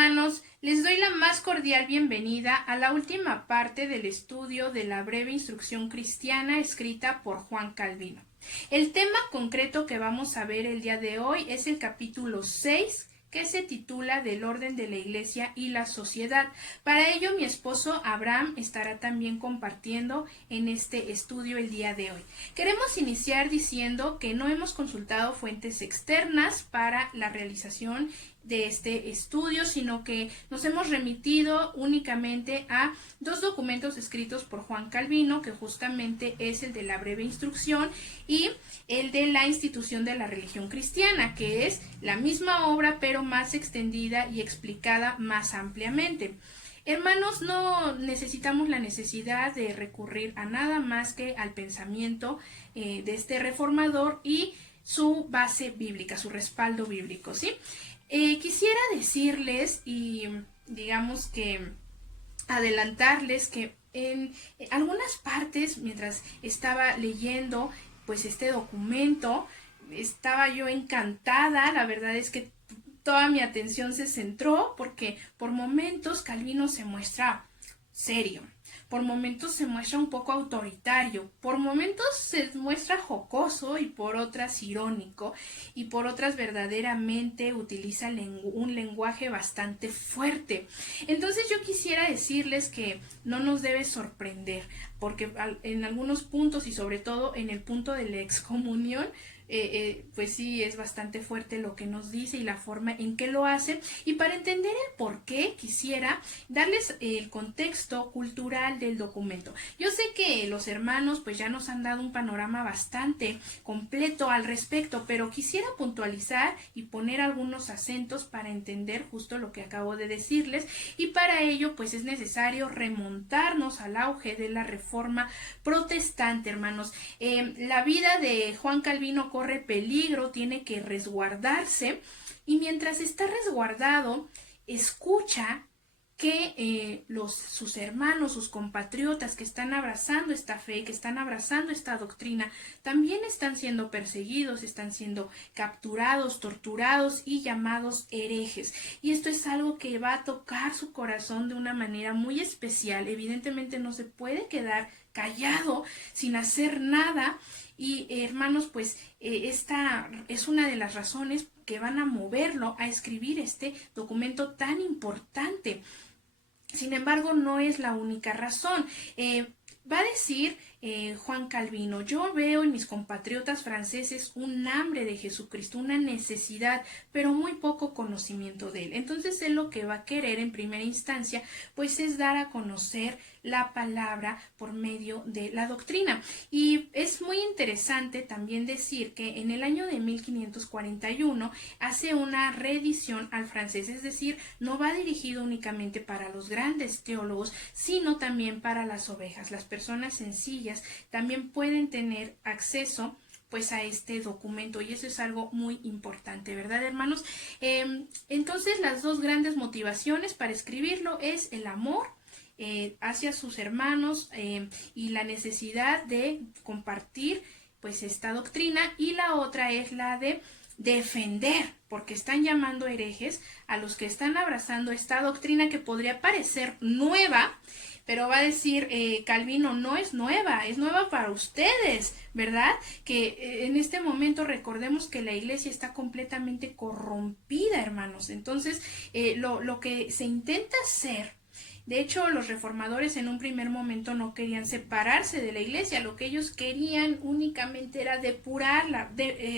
hermanos, les doy la más cordial bienvenida a la última parte del estudio de la breve instrucción cristiana escrita por Juan Calvino. El tema concreto que vamos a ver el día de hoy es el capítulo 6, que se titula Del orden de la Iglesia y la sociedad. Para ello, mi esposo Abraham estará también compartiendo en este estudio el día de hoy. Queremos iniciar diciendo que no hemos consultado fuentes externas para la realización de este estudio, sino que nos hemos remitido únicamente a dos documentos escritos por Juan Calvino, que justamente es el de la breve instrucción y el de la institución de la religión cristiana, que es la misma obra pero más extendida y explicada más ampliamente. Hermanos, no necesitamos la necesidad de recurrir a nada más que al pensamiento de este reformador y su base bíblica, su respaldo bíblico, ¿sí? Quisiera decirles y digamos que adelantarles que en algunas partes, mientras estaba leyendo pues este documento, estaba yo encantada. La verdad es que toda mi atención se centró porque por momentos Calvino se muestra serio, por momentos se muestra un poco autoritario, por momentos se muestra jocoso y por otras irónico y por otras verdaderamente utiliza un lenguaje bastante fuerte. Entonces yo quisiera decirles que no nos debe sorprender, porque en algunos puntos y sobre todo en el punto de la excomunión, pues sí, es bastante fuerte lo que nos dice y la forma en que lo hace. Y para entender el por qué, quisiera darles el contexto cultural del documento. Yo sé que los hermanos pues ya nos han dado un panorama bastante completo al respecto, pero quisiera puntualizar y poner algunos acentos para entender justo lo que acabo de decirles, y para ello pues es necesario remontarnos al auge de la Reforma protestante, hermanos. La vida de Juan Calvino corre peligro, tiene que resguardarse, y mientras está resguardado, escucha que sus hermanos, sus compatriotas que están abrazando esta fe, que están abrazando esta doctrina, también están siendo perseguidos, están siendo capturados, torturados y llamados herejes. Y esto es algo que va a tocar su corazón de una manera muy especial. Evidentemente no se puede quedar callado sin hacer nada. Y hermanos, pues esta es una de las razones que van a moverlo a escribir este documento tan importante. Sin embargo, no es la única razón. Va a decir Juan Calvino: yo veo en mis compatriotas franceses un hambre de Jesucristo, una necesidad, pero muy poco conocimiento de él. Entonces él lo que va a querer en primera instancia pues es dar a conocer la palabra por medio de la doctrina. Y es muy interesante también decir que en el año de 1541 hace una reedición al francés, es decir, no va dirigido únicamente para los grandes teólogos, sino también para las ovejas. Las personas sencillas también pueden tener acceso pues a este documento, y eso es algo muy importante, ¿verdad, hermanos? Entonces las dos grandes motivaciones para escribirlo es el amor hacia sus hermanos y la necesidad de compartir pues esta doctrina, y la otra es la de defender, porque están llamando herejes a los que están abrazando esta doctrina que podría parecer nueva, pero va a decir Calvino: no es nueva, es nueva para ustedes, ¿verdad? Que en este momento recordemos que la iglesia está completamente corrompida, hermanos. Entonces lo que se intenta hacer, de hecho, los reformadores en un primer momento no querían separarse de la iglesia, lo que ellos querían únicamente era depurarla,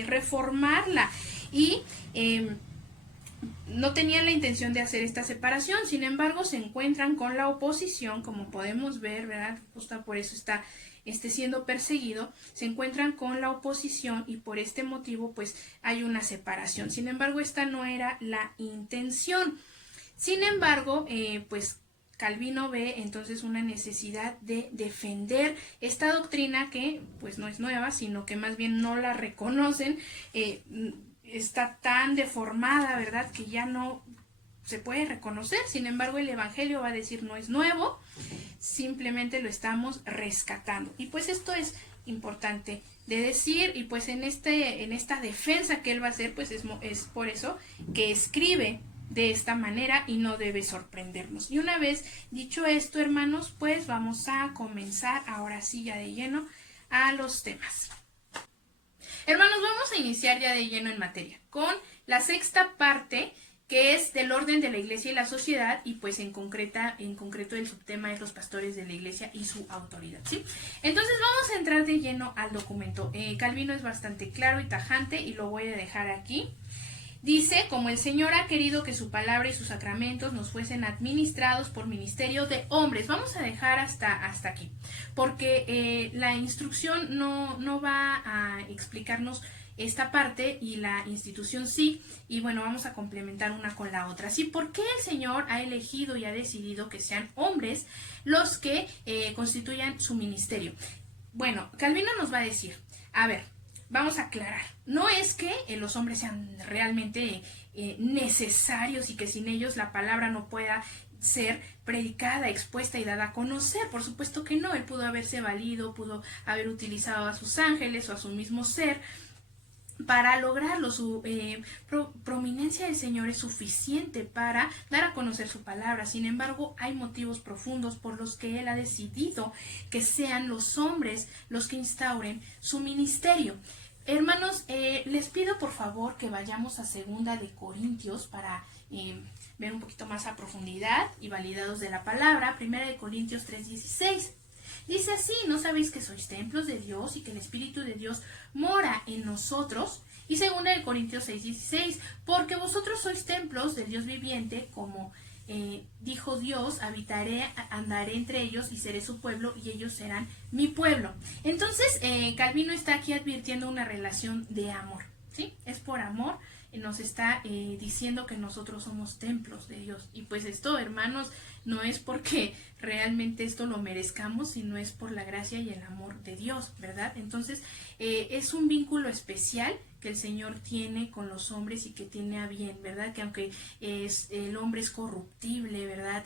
reformarla, y no tenían la intención de hacer esta separación. Sin embargo, se encuentran con la oposición, como podemos ver, ¿verdad? Justo por eso está siendo perseguido, se encuentran con la oposición y por este motivo pues hay una separación. Sin embargo, esta no era la intención. Sin embargo, pues Calvino ve entonces una necesidad de defender esta doctrina que pues no es nueva, sino que más bien no la reconocen, está tan deformada, ¿verdad?, que ya no se puede reconocer. Sin embargo, el evangelio va a decir: no es nuevo, simplemente lo estamos rescatando. Y pues esto es importante de decir, y pues en esta defensa que él va a hacer, pues es por eso que escribe de esta manera y no debe sorprendernos. Y una vez dicho esto, hermanos, pues vamos a comenzar ahora sí ya de lleno a los temas. Hermanos, vamos a iniciar ya de lleno en materia con la sexta parte, que es del orden de la iglesia y la sociedad, y pues en concreto el subtema es los pastores de la iglesia y su autoridad, ¿sí? Entonces vamos a entrar de lleno al documento. Calvino es bastante claro y tajante y lo voy a dejar aquí. Dice, como el Señor ha querido que su palabra y sus sacramentos nos fuesen administrados por ministerio de hombres. Vamos a dejar hasta aquí, porque la instrucción no va a explicarnos esta parte y la institución sí, y bueno, vamos a complementar una con la otra. ¿Sí? ¿Por qué el Señor ha elegido y ha decidido que sean hombres los que constituyan su ministerio? Bueno, Calvino nos va a decir, a ver, vamos a aclarar, no es que los hombres sean realmente necesarios y que sin ellos la palabra no pueda ser predicada, expuesta y dada a conocer. Por supuesto que no, él pudo haberse valido, pudo haber utilizado a sus ángeles o a su mismo ser para lograrlo. Su prominencia del Señor es suficiente para dar a conocer su palabra. Sin embargo, hay motivos profundos por los que Él ha decidido que sean los hombres los que instauren su ministerio. Hermanos, les pido por favor que vayamos a 2 de Corintios para ver un poquito más a profundidad y validados de la palabra. 1 de Corintios 3:16. Dice así, ¿no sabéis que sois templos de Dios y que el Espíritu de Dios mora en nosotros? Y 2 de Corintios 6:16, porque vosotros sois templos del Dios viviente, como dijo Dios, habitaré, andaré entre ellos y seré su pueblo y ellos serán mi pueblo. Entonces, Calvino está aquí advirtiendo una relación de amor, ¿sí? Es por amor, nos está diciendo que nosotros somos templos de Dios. Y pues esto, hermanos, no es porque realmente esto lo merezcamos, sino es por la gracia y el amor de Dios, ¿verdad? Entonces, es un vínculo especial que el Señor tiene con los hombres y que tiene a bien, ¿verdad? Que aunque el hombre es corruptible, ¿verdad?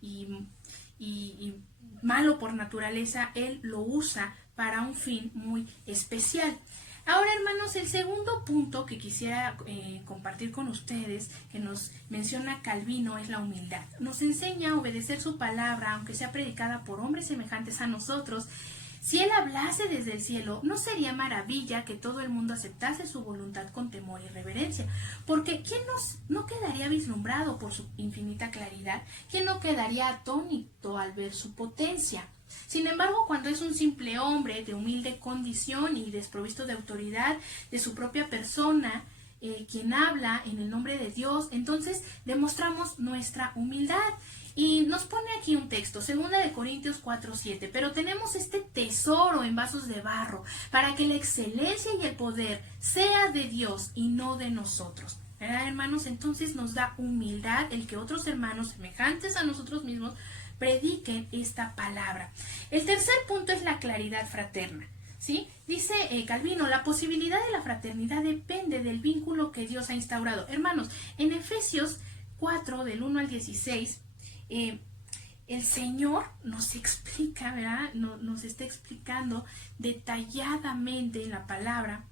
Y malo por naturaleza, Él lo usa para un fin muy especial. Ahora, hermanos, el segundo punto que quisiera compartir con ustedes, que nos menciona Calvino, es la humildad. Nos enseña a obedecer su palabra, aunque sea predicada por hombres semejantes a nosotros. Si Él hablase desde el cielo, ¿no sería maravilla que todo el mundo aceptase su voluntad con temor y reverencia? Porque ¿quién no quedaría vislumbrado por su infinita claridad? ¿Quién no quedaría atónito al ver su potencia? Sin embargo, cuando es un simple hombre de humilde condición y desprovisto de autoridad de su propia persona, quien habla en el nombre de Dios, entonces demostramos nuestra humildad. Y nos pone aquí un texto, 2 de Corintios 4:7, pero tenemos este tesoro en vasos de barro, para que la excelencia y el poder sea de Dios y no de nosotros. ¿Verdad, hermanos? Entonces nos da humildad el que otros hermanos semejantes a nosotros mismos prediquen esta palabra. El tercer punto es la claridad fraterna, ¿sí? Dice Calvino, la posibilidad de la fraternidad depende del vínculo que Dios ha instaurado. Hermanos, en Efesios 4, del 1 al 16, el Señor nos explica, ¿verdad? Nos está explicando detalladamente en la palabra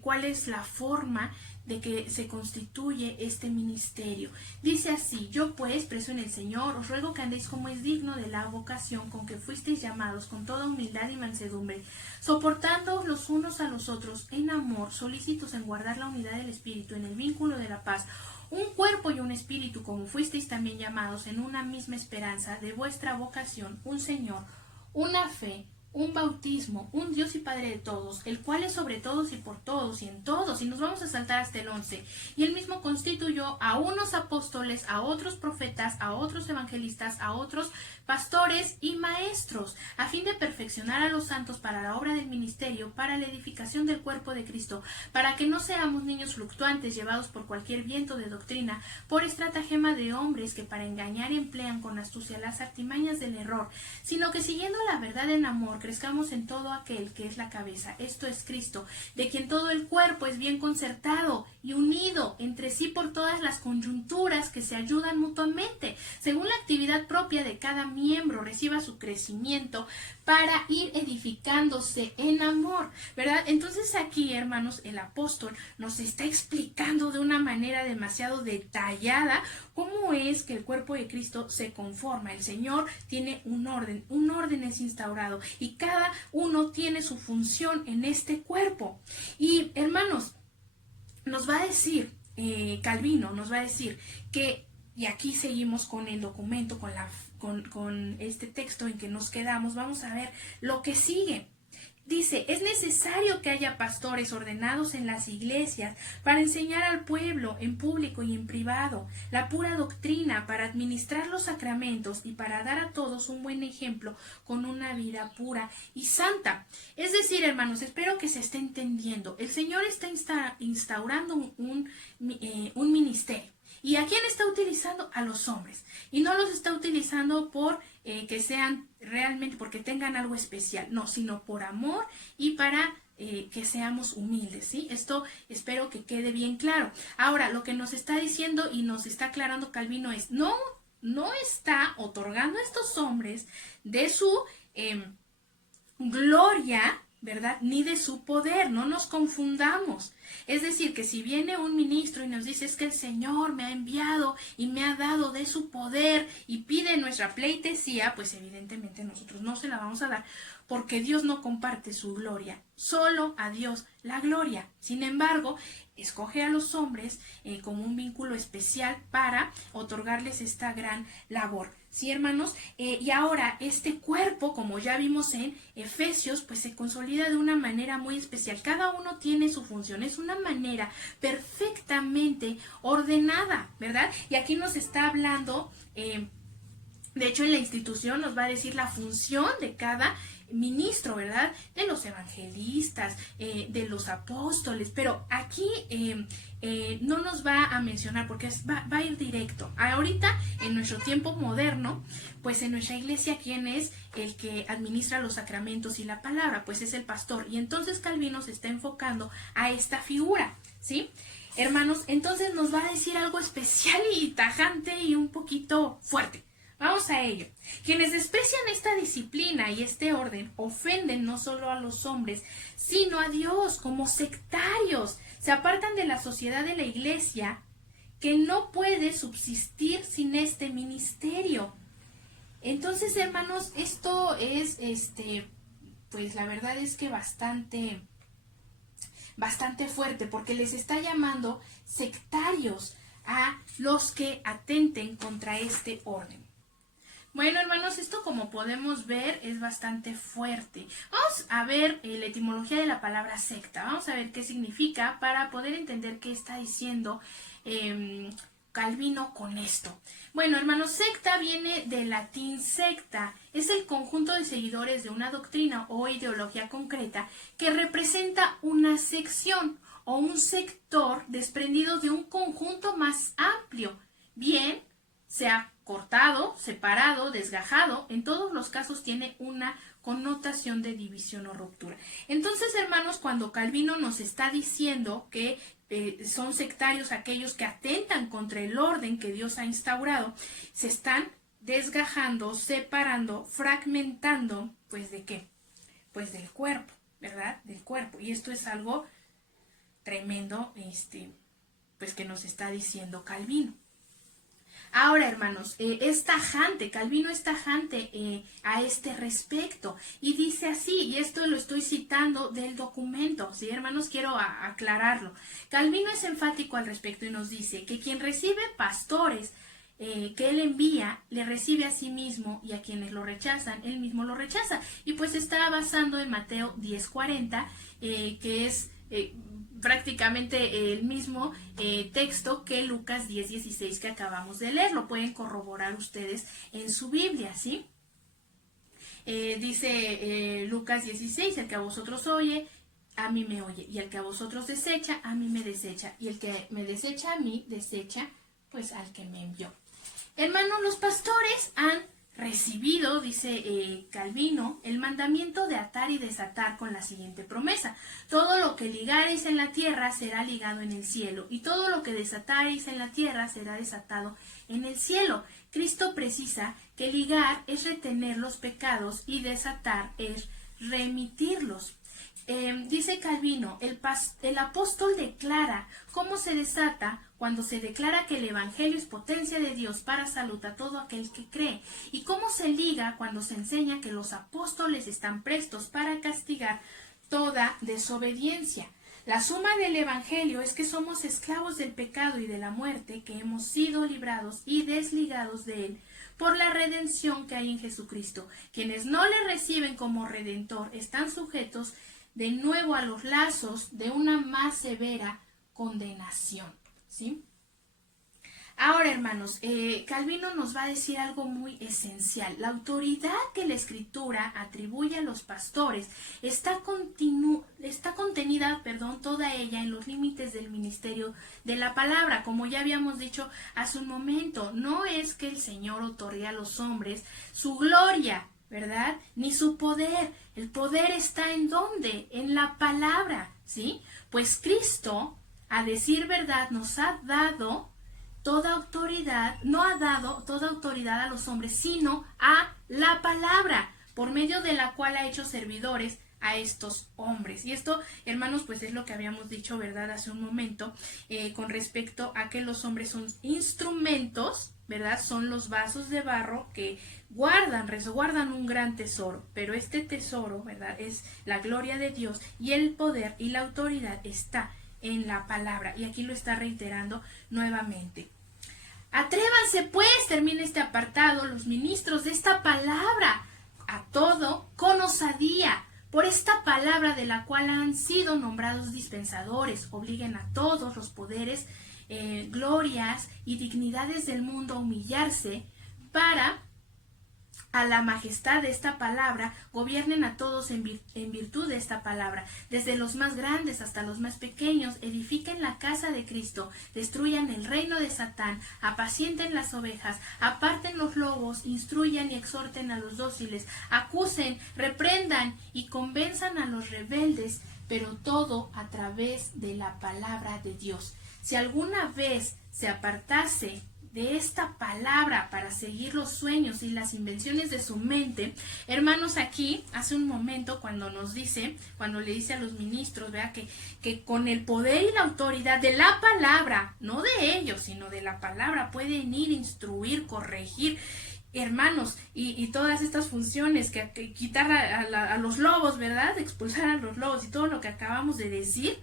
cuál es la forma de que se constituye este ministerio. Dice así, yo pues, preso en el Señor, os ruego que andéis como es digno de la vocación con que fuisteis llamados, con toda humildad y mansedumbre, soportándoos los unos a los otros en amor, solícitos en guardar la unidad del Espíritu en el vínculo de la paz, un cuerpo y un espíritu, como fuisteis también llamados en una misma esperanza de vuestra vocación, un Señor, una fe, un bautismo, un Dios y Padre de todos, el cual es sobre todos y por todos y en todos, y nos vamos a saltar hasta el 11, y él mismo constituyó a unos apóstoles, a otros profetas, a otros evangelistas, a otros pastores y maestros, a fin de perfeccionar a los santos para la obra del ministerio, para la edificación del cuerpo de Cristo, para que no seamos niños fluctuantes llevados por cualquier viento de doctrina, por estratagema de hombres que para engañar emplean con astucia las artimañas del error, sino que siguiendo la verdad en amor, crezcamos en todo aquel que es la cabeza, esto es Cristo, de quien todo el cuerpo es bien concertado y unido entre sí por todas las coyunturas que se ayudan mutuamente, según la actividad propia de cada miembro reciba su crecimiento para ir edificándose en amor, ¿verdad? Entonces aquí, hermanos, el apóstol nos está explicando de una manera demasiado detallada cómo es que el cuerpo de Cristo se conforma. El Señor tiene un orden es instaurado y cada uno tiene su función en este cuerpo. Y hermanos, nos va a decir, Calvino nos va a decir que, y aquí seguimos con el documento, con este texto en que nos quedamos, vamos a ver lo que sigue. Dice, es necesario que haya pastores ordenados en las iglesias para enseñar al pueblo en público y en privado la pura doctrina, para administrar los sacramentos y para dar a todos un buen ejemplo con una vida pura y santa. Es decir, hermanos, espero que se esté entendiendo. El Señor está instaurando un ministerio. ¿Y a quién está utilizando? A los hombres. Y no los está utilizando por que sean realmente, porque tengan algo especial. No, sino por amor y para que seamos humildes, ¿sí? Esto espero que quede bien claro. Ahora, lo que nos está diciendo y nos está aclarando Calvino es, no está otorgando a estos hombres de su gloria, ¿verdad? Ni de su poder, no nos confundamos. Es decir, que si viene un ministro y nos dice es que el Señor me ha enviado y me ha dado de su poder y pide nuestra pleitesía, pues evidentemente nosotros no se la vamos a dar porque Dios no comparte su gloria, solo a Dios la gloria. Sin embargo, escoge a los hombres como un vínculo especial para otorgarles esta gran labor. Sí, hermanos, y ahora este cuerpo, como ya vimos en Efesios, pues se consolida de una manera muy especial. Cada uno tiene su función, es una manera perfectamente ordenada, ¿verdad? Y aquí nos está hablando, de hecho en la institución nos va a decir la función de cada ministro, ¿verdad? De los evangelistas, de los apóstoles, pero aquí no nos va a mencionar porque va a ir directo. Ahorita, en nuestro tiempo moderno, pues en nuestra iglesia, ¿quién es el que administra los sacramentos y la palabra? Pues es el pastor. Y entonces Calvino se está enfocando a esta figura, ¿sí? Hermanos, entonces nos va a decir algo especial y tajante y un poquito fuerte. Vamos a ello. Quienes desprecian esta disciplina y este orden ofenden no solo a los hombres, sino a Dios como sectarios. Se apartan de la sociedad de la iglesia que no puede subsistir sin este ministerio. Entonces, hermanos, esto es, pues la verdad es que bastante fuerte porque les está llamando sectarios a los que atenten contra este orden. Bueno, hermanos, esto como podemos ver es bastante fuerte. Vamos a ver la etimología de la palabra secta. Vamos a ver qué significa para poder entender qué está diciendo Calvino con esto. Bueno, hermanos, secta viene del latín secta. Es el conjunto de seguidores de una doctrina o ideología concreta que representa una sección o un sector desprendido de un conjunto más amplio. Bien, sea cortado, separado, desgajado, en todos los casos tiene una connotación de división o ruptura. Entonces, hermanos, cuando Calvino nos está diciendo que son sectarios aquellos que atentan contra el orden que Dios ha instaurado, se están desgajando, separando, fragmentando, pues ¿de qué? Pues del cuerpo, ¿verdad? Del cuerpo. Y esto es algo tremendo, pues que nos está diciendo Calvino. Ahora, hermanos, es tajante, Calvino es tajante a este respecto y dice así, y esto lo estoy citando del documento, ¿sí, hermanos? Quiero aclararlo. Calvino es enfático al respecto y nos dice que quien recibe pastores que él envía, le recibe a sí mismo y a quienes lo rechazan, él mismo lo rechaza. Y pues está basando en Mateo 10:40, que es prácticamente el mismo texto que Lucas 10:16 que acabamos de leer. Lo pueden corroborar ustedes en su Biblia, ¿sí? Dice Lucas 16, el que a vosotros oye, a mí me oye, y el que a vosotros desecha, a mí me desecha, y el que me desecha a mí, desecha pues al que me envió. Hermanos, los pastores han recibido, dice Calvino, el mandamiento de atar y desatar con la siguiente promesa: todo lo que ligareis en la tierra será ligado en el cielo, y todo lo que desatareis en la tierra será desatado en el cielo. Cristo precisa que ligar es retener los pecados y desatar es remitirlos. Dice Calvino, el apóstol declara cómo se desata cuando se declara que el Evangelio es potencia de Dios para salud a todo aquel que cree, y cómo se liga cuando se enseña que los apóstoles están prestos para castigar toda desobediencia. La suma del Evangelio es que somos esclavos del pecado y de la muerte, que hemos sido librados y desligados de él por la redención que hay en Jesucristo. Quienes no le reciben como Redentor están sujetos de nuevo a los lazos de una más severa condenación, ¿sí? Ahora, hermanos, Calvino nos va a decir algo muy esencial. La autoridad que la Escritura atribuye a los pastores está contenida, toda ella en los límites del ministerio de la palabra. Como ya habíamos dicho hace un momento, no es que el Señor otorgue a los hombres su gloria, ¿verdad? Ni su poder. El poder está ¿en dónde? En la palabra, ¿sí? Pues Cristo, a decir verdad, nos ha dado toda autoridad, no ha dado toda autoridad a los hombres, sino a la palabra, por medio de la cual ha hecho servidores a estos hombres. Y esto, hermanos, pues es lo que habíamos dicho, ¿verdad?, hace un momento, con respecto a que los hombres son instrumentos, ¿verdad? Son los vasos de barro que resguardan un gran tesoro, pero este tesoro, ¿verdad?, es la gloria de Dios, y el poder y la autoridad está en la palabra, y aquí lo está reiterando nuevamente. Atrévanse pues, termina este apartado, los ministros de esta palabra, a todo con osadía, por esta palabra de la cual han sido nombrados dispensadores. Obliguen a todos los poderes, glorias y dignidades del mundo a humillarse para, a la majestad de esta palabra, gobiernen a todos en virtud de esta palabra, desde los más grandes hasta los más pequeños. Edifiquen la casa de Cristo, destruyan el reino de Satán, apacienten las ovejas, aparten los lobos, instruyan y exhorten a los dóciles, acusen, reprendan y convenzan a los rebeldes, pero todo a través de la palabra de Dios. Si alguna vez se apartase de esta palabra para seguir los sueños y las invenciones de su mente, hermanos, aquí hace un momento cuando le dice a los ministros, vea, que con el poder y la autoridad de la palabra, no de ellos, sino de la palabra, pueden ir, instruir, corregir, hermanos, y todas estas funciones, que quitar a los lobos, ¿verdad?, expulsar a los lobos, y todo lo que acabamos de decir,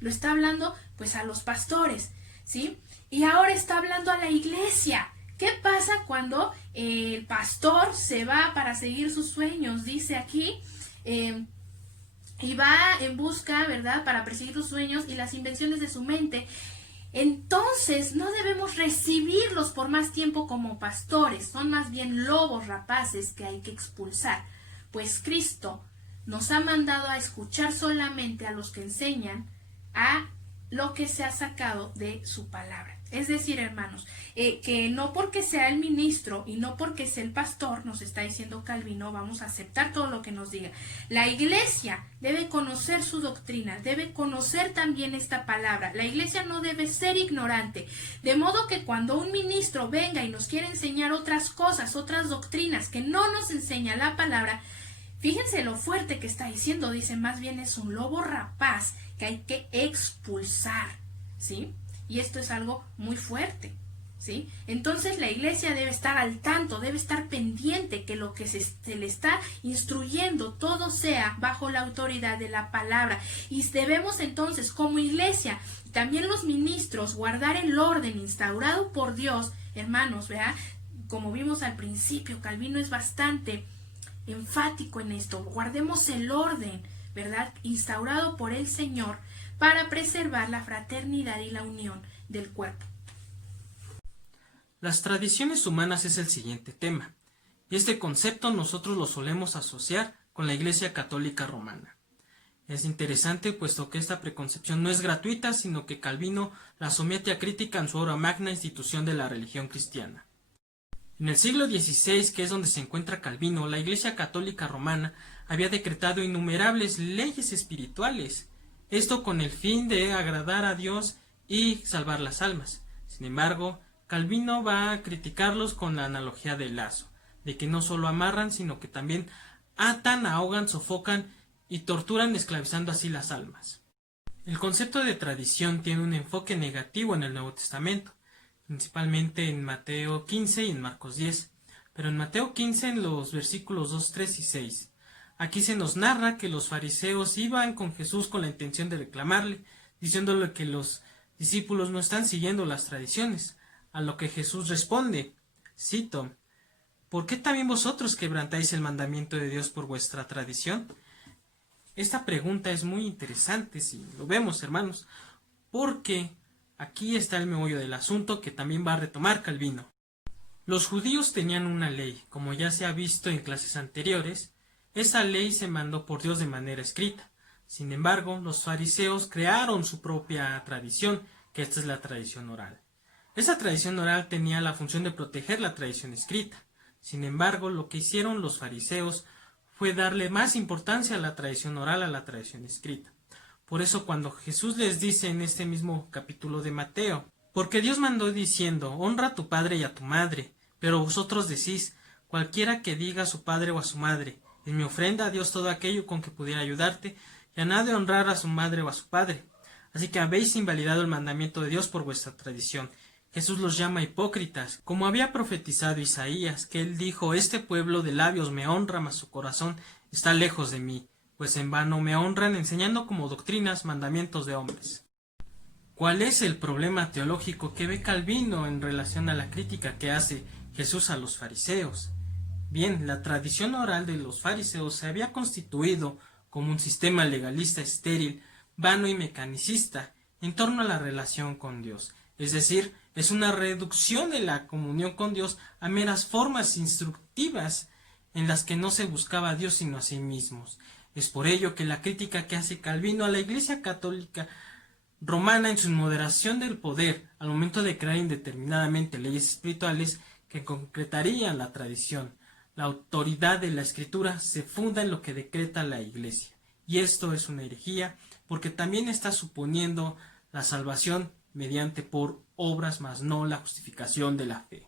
lo está hablando pues a los pastores, ¿sí? Y ahora está hablando a la iglesia. ¿Qué pasa cuando el pastor se va para seguir sus sueños? Dice aquí, y va en busca, ¿verdad?, para perseguir los sueños y las invenciones de su mente. Entonces no debemos recibirlos por más tiempo como pastores, son más bien lobos rapaces que hay que expulsar, pues Cristo nos ha mandado a escuchar solamente a los que enseñan a lo que se ha sacado de su palabra. Es decir, hermanos, que no porque sea el ministro y no porque sea el pastor, nos está diciendo Calvino, vamos a aceptar todo lo que nos diga. La iglesia debe conocer su doctrina, debe conocer también esta palabra. La iglesia no debe ser ignorante, de modo que cuando un ministro venga y nos quiere enseñar otras cosas, otras doctrinas que no nos enseña la palabra, fíjense lo fuerte que está diciendo, dice, más bien es un lobo rapaz que hay que expulsar, ¿sí? Y esto es algo muy fuerte, ¿sí? Entonces la iglesia debe estar al tanto, debe estar pendiente que lo que se le está instruyendo todo sea bajo la autoridad de la palabra. Y debemos entonces, como iglesia, también los ministros, guardar el orden instaurado por Dios, hermanos, ¿verdad? Como vimos al principio, Calvino es bastante enfático en esto. Guardemos el orden, ¿verdad?, instaurado por el Señor, para preservar la fraternidad y la unión del cuerpo. Las tradiciones humanas es el siguiente tema, y este concepto nosotros lo solemos asociar con la Iglesia Católica Romana. Es interesante puesto que esta preconcepción no es gratuita, sino que Calvino la somete a crítica en su obra magna Institución de la Religión Cristiana. En el siglo XVI, que es donde se encuentra Calvino, la Iglesia Católica Romana había decretado innumerables leyes espirituales, esto con el fin de agradar a Dios y salvar las almas. Sin embargo, Calvino va a criticarlos con la analogía del lazo, de que no solo amarran, sino que también atan, ahogan, sofocan y torturan, esclavizando así las almas. El concepto de tradición tiene un enfoque negativo en el Nuevo Testamento, principalmente en Mateo 15 y en Marcos 10, pero en Mateo 15 en los versículos 2, 3 y 6. Aquí se nos narra que los fariseos iban con Jesús con la intención de reclamarle, diciéndole que los discípulos no están siguiendo las tradiciones, a lo que Jesús responde, cito, ¿por qué también vosotros quebrantáis el mandamiento de Dios por vuestra tradición? Esta pregunta es muy interesante si lo vemos, hermanos, porque aquí está el meollo del asunto que también va a retomar Calvino. Los judíos tenían una ley, como ya se ha visto en clases anteriores. Esa ley se mandó por Dios de manera escrita. Sin embargo, los fariseos crearon su propia tradición, que esta es la tradición oral. Esa tradición oral tenía la función de proteger la tradición escrita. Sin embargo, lo que hicieron los fariseos fue darle más importancia a la tradición oral a la tradición escrita. Por eso cuando Jesús les dice en este mismo capítulo de Mateo, porque Dios mandó diciendo, honra a tu padre y a tu madre, pero vosotros decís, cualquiera que diga a su padre o a su madre, es mi ofrenda a Dios todo aquello con que pudiera ayudarte, y a nadie honrar a su madre o a su padre. Así que habéis invalidado el mandamiento de Dios por vuestra tradición. Jesús los llama hipócritas, como había profetizado Isaías, que él dijo, este pueblo de labios me honra, mas su corazón está lejos de mí, pues en vano me honran enseñando como doctrinas mandamientos de hombres. ¿Cuál es el problema teológico que ve Calvino en relación a la crítica que hace Jesús a los fariseos? Bien, la tradición oral de los fariseos se había constituido como un sistema legalista estéril, vano y mecanicista en torno a la relación con Dios. Es decir, es una reducción de la comunión con Dios a meras formas instructivas en las que no se buscaba a Dios sino a sí mismos. Es por ello que la crítica que hace Calvino a la Iglesia Católica Romana en su moderación del poder al momento de crear indeterminadamente leyes espirituales que concretarían la tradición, la autoridad de la Escritura se funda en lo que decreta la Iglesia. Y esto es una herejía porque también está suponiendo la salvación mediante por obras, mas no la justificación de la fe.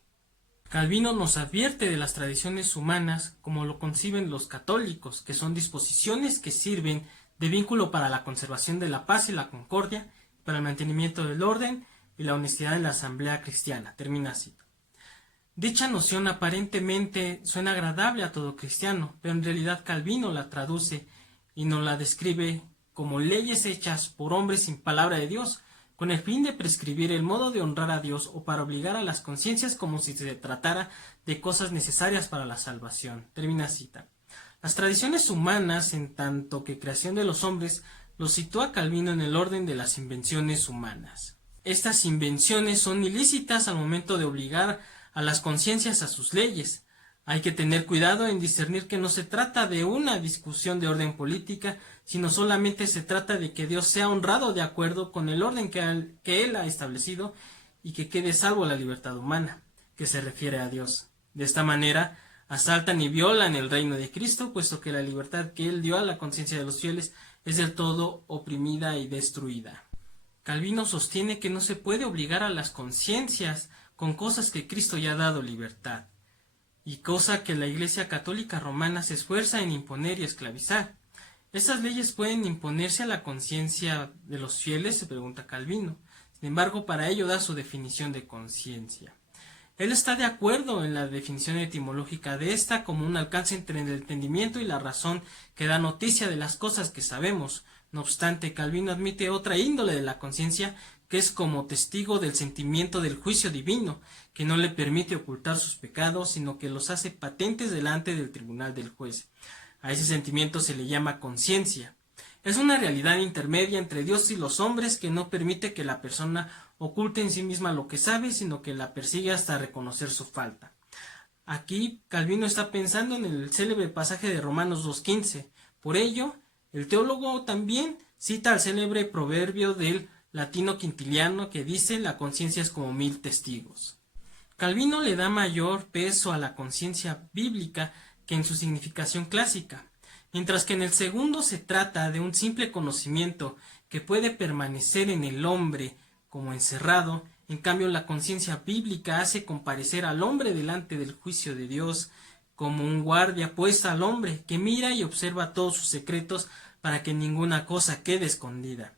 Calvino nos advierte de las tradiciones humanas como lo conciben los católicos, que son disposiciones que sirven de vínculo para la conservación de la paz y la concordia, para el mantenimiento del orden y la honestidad en la asamblea cristiana. Termina así. Dicha noción aparentemente suena agradable a todo cristiano, pero en realidad Calvino la traduce y nos la describe como leyes hechas por hombres sin palabra de Dios, con el fin de prescribir el modo de honrar a Dios o para obligar a las conciencias como si se tratara de cosas necesarias para la salvación. Termina cita. Las tradiciones humanas, en tanto que creación de los hombres, los sitúa Calvino en el orden de las invenciones humanas. Estas invenciones son ilícitas al momento de obligar a las conciencias a sus leyes. Hay que tener cuidado en discernir que no se trata de una discusión de orden política, sino solamente se trata de que Dios sea honrado de acuerdo con el orden que Él ha establecido y que quede salvo la libertad humana, que se refiere a Dios. De esta manera, asaltan y violan el reino de Cristo, puesto que la libertad que Él dio a la conciencia de los fieles es del todo oprimida y destruida. Calvino sostiene que no se puede obligar a las conciencias con cosas que Cristo ya ha dado libertad, y cosa que la Iglesia Católica Romana se esfuerza en imponer y esclavizar. ¿Esas leyes pueden imponerse a la conciencia de los fieles?, se pregunta Calvino. Sin embargo, para ello da su definición de conciencia. Él está de acuerdo en la definición etimológica de esta como un alcance entre el entendimiento y la razón que da noticia de las cosas que sabemos. No obstante, Calvino admite otra índole de la conciencia, que es como testigo del sentimiento del juicio divino, que no le permite ocultar sus pecados, sino que los hace patentes delante del tribunal del juez. A ese sentimiento se le llama conciencia. Es una realidad intermedia entre Dios y los hombres que no permite que la persona oculte en sí misma lo que sabe, sino que la persigue hasta reconocer su falta. Aquí Calvino está pensando en el célebre pasaje de Romanos 2:15. Por ello, el teólogo también cita el célebre proverbio del latino Quintiliano que dice: la conciencia es como 1000 testigos. Calvino le da mayor peso a la conciencia bíblica que en su significación clásica, mientras que en el segundo se trata de un simple conocimiento que puede permanecer en el hombre como encerrado. En cambio, la conciencia bíblica hace comparecer al hombre delante del juicio de Dios como un guardia puesta al hombre que mira y observa todos sus secretos para que ninguna cosa quede escondida.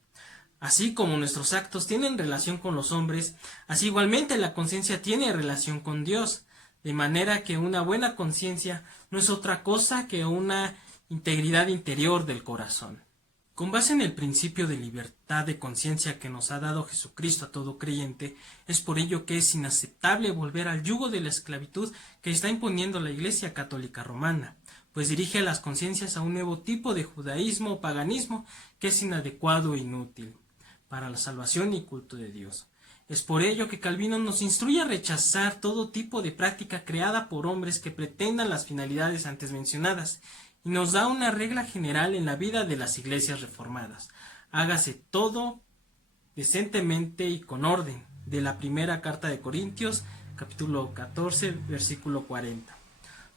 Así como nuestros actos tienen relación con los hombres, así igualmente la conciencia tiene relación con Dios, de manera que una buena conciencia no es otra cosa que una integridad interior del corazón. Con base en el principio de libertad de conciencia que nos ha dado Jesucristo a todo creyente, es por ello que es inaceptable volver al yugo de la esclavitud que está imponiendo la Iglesia Católica Romana, pues dirige a las conciencias a un nuevo tipo de judaísmo o paganismo que es inadecuado e inútil para la salvación y culto de Dios. Es por ello que Calvino nos instruye a rechazar todo tipo de práctica creada por hombres que pretendan las finalidades antes mencionadas, y nos da una regla general en la vida de las iglesias reformadas: hágase todo decentemente y con orden, de la primera carta de Corintios, capítulo 14, versículo 40.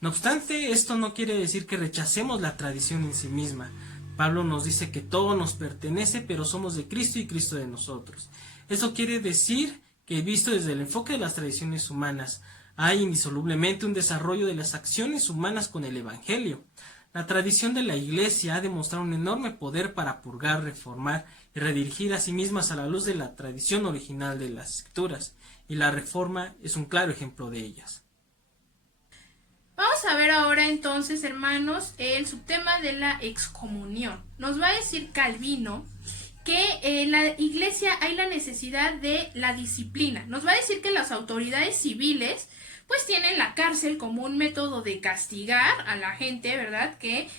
No obstante, esto no quiere decir que rechacemos la tradición en sí misma. Pablo nos dice que todo nos pertenece, pero somos de Cristo y Cristo de nosotros. Eso quiere decir que, visto desde el enfoque de las tradiciones humanas, hay indisolublemente un desarrollo de las acciones humanas con el Evangelio. La tradición de la Iglesia ha demostrado un enorme poder para purgar, reformar y redirigir a sí mismas a la luz de la tradición original de las Escrituras, y la Reforma es un claro ejemplo de ellas. Vamos a ver ahora entonces, hermanos, el subtema de la excomunión. Nos va a decir Calvino que en la iglesia hay la necesidad de la disciplina. Nos va a decir que las autoridades civiles pues tienen la cárcel como un método de castigar a la gente, ¿verdad?, que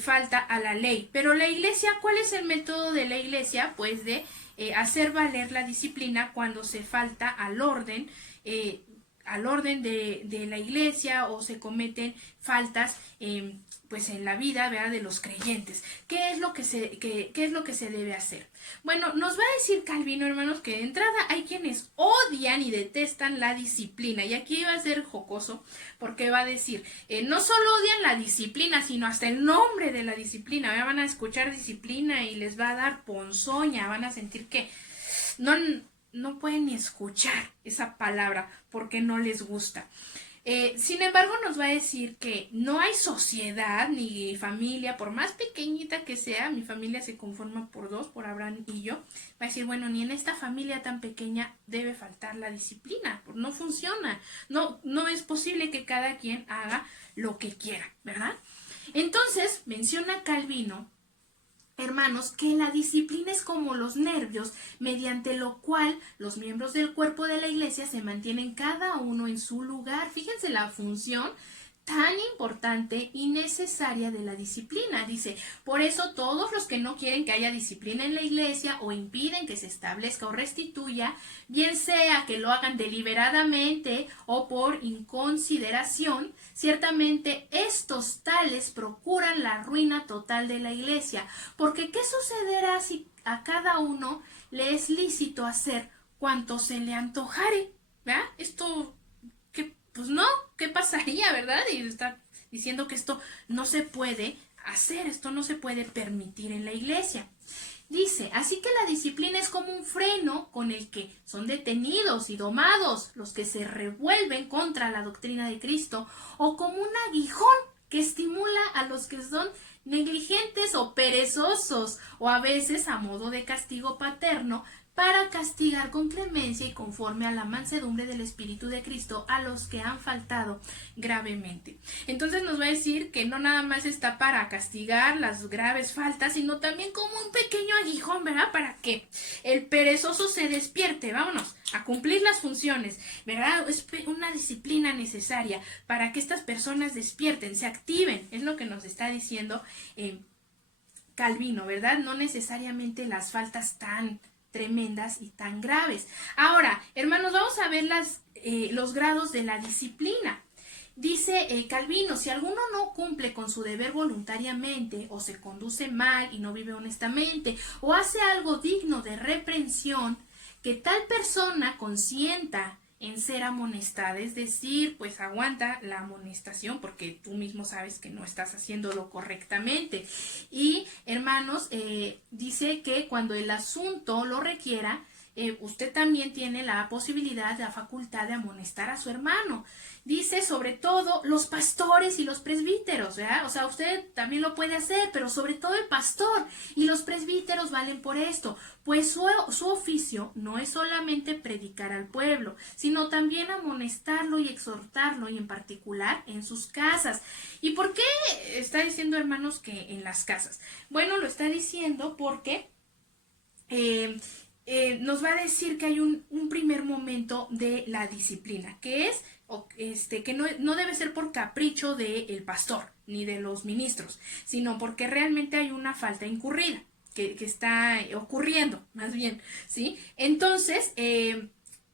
falta a la ley. Pero la iglesia, ¿cuál es el método de la iglesia? Pues de hacer valer la disciplina cuando se falta al orden de la iglesia o se cometen faltas pues en la vida, ¿verdad?, de los creyentes. ¿Qué es lo que se debe hacer? Bueno, nos va a decir Calvino, hermanos, que de entrada hay quienes odian y detestan la disciplina, y aquí va a ser jocoso porque va a decir, no solo odian la disciplina, sino hasta el nombre de la disciplina. Ya van a escuchar disciplina y les va a dar ponzoña, van a sentir que no pueden ni escuchar esa palabra porque no les gusta. Sin embargo, nos va a decir que no hay sociedad ni familia, por más pequeñita que sea. Mi familia se conforma por dos, por Abraham y yo. Va a decir, bueno, ni en esta familia tan pequeña debe faltar la disciplina, no funciona. No es posible que cada quien haga lo que quiera, ¿verdad? Entonces, menciona Calvino, hermanos, que la disciplina es como los nervios, mediante lo cual los miembros del cuerpo de la iglesia se mantienen cada uno en su lugar. Fíjense la función tan importante y necesaria de la disciplina. Dice, por eso todos los que no quieren que haya disciplina en la iglesia o impiden que se establezca o restituya, bien sea que lo hagan deliberadamente o por inconsideración, ciertamente estos tales procuran la ruina total de la iglesia. Porque ¿qué sucederá si a cada uno le es lícito hacer cuanto se le antojare? ¿Verdad? Esto, pues no, ¿qué pasaría, verdad? Y está diciendo que esto no se puede hacer, esto no se puede permitir en la iglesia. Dice, así que la disciplina es como un freno con el que son detenidos y domados los que se revuelven contra la doctrina de Cristo, o como un aguijón que estimula a los que son negligentes o perezosos, o a veces a modo de castigo paterno, para castigar con clemencia y conforme a la mansedumbre del Espíritu de Cristo a los que han faltado gravemente. Entonces nos va a decir que no nada más está para castigar las graves faltas, sino también como un pequeño aguijón, ¿verdad? Para que el perezoso se despierte. Vámonos a cumplir las funciones, ¿verdad? Es una disciplina necesaria para que estas personas despierten, se activen. Es lo que nos está diciendo Calvino, ¿verdad? No necesariamente las faltas tan tremendas y tan graves. Ahora, hermanos, vamos a ver los grados de la disciplina. Dice Calvino, si alguno no cumple con su deber voluntariamente, o se conduce mal y no vive honestamente, o hace algo digno de reprensión, que tal persona consienta en ser amonestada, es decir, pues aguanta la amonestación porque tú mismo sabes que no estás haciéndolo correctamente. Y hermanos, dice que cuando el asunto lo requiera, usted también tiene la posibilidad, la facultad de amonestar a su hermano. Dice sobre todo los pastores y los presbíteros, ¿verdad? O sea, usted también lo puede hacer, pero sobre todo el pastor y los presbíteros valen por esto, pues su oficio no es solamente predicar al pueblo, sino también amonestarlo y exhortarlo, y en particular en sus casas. ¿Y por qué está diciendo, hermanos, que en las casas? Bueno, lo está diciendo porque nos va a decir que hay un primer momento de la disciplina, que es que no debe ser por capricho del pastor ni de los ministros, sino porque realmente hay una falta incurrida que está ocurriendo, más bien, ¿sí? Entonces,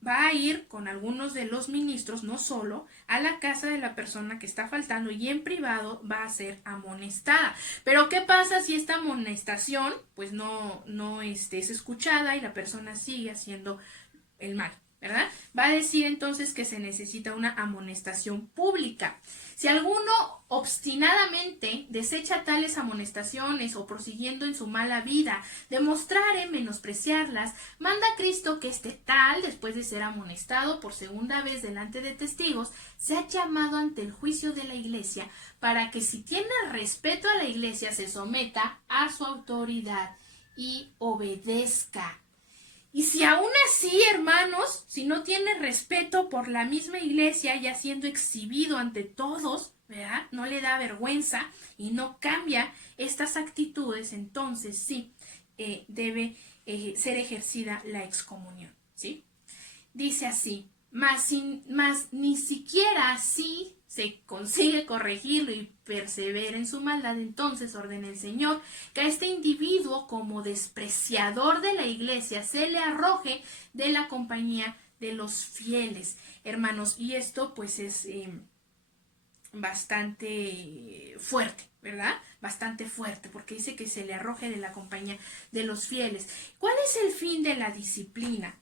va a ir con algunos de los ministros, no solo, a la casa de la persona que está faltando, y en privado va a ser amonestada. Pero ¿qué pasa si esta amonestación pues no es escuchada y la persona sigue haciendo el mal? ¿Verdad? Va a decir entonces que se necesita una amonestación pública. Si alguno obstinadamente desecha tales amonestaciones o prosiguiendo en su mala vida demostrare menospreciarlas, manda a Cristo que este tal, después de ser amonestado por segunda vez delante de testigos, sea llamado ante el juicio de la iglesia, para que si tiene respeto a la iglesia se someta a su autoridad y obedezca. Y si aún así, hermanos, si no tiene respeto por la misma iglesia, ya siendo exhibido ante todos, ¿verdad? No le da vergüenza y no cambia estas actitudes, entonces sí, debe ser ejercida la excomunión, ¿sí? Dice así, mas ni siquiera así se consigue corregirlo y persevera en su maldad, entonces ordena el Señor que a este individuo, como despreciador de la iglesia, se le arroje de la compañía de los fieles, hermanos. Y esto pues es bastante fuerte, ¿verdad? Bastante fuerte, porque dice que se le arroje de la compañía de los fieles. ¿Cuál es el fin de la disciplina?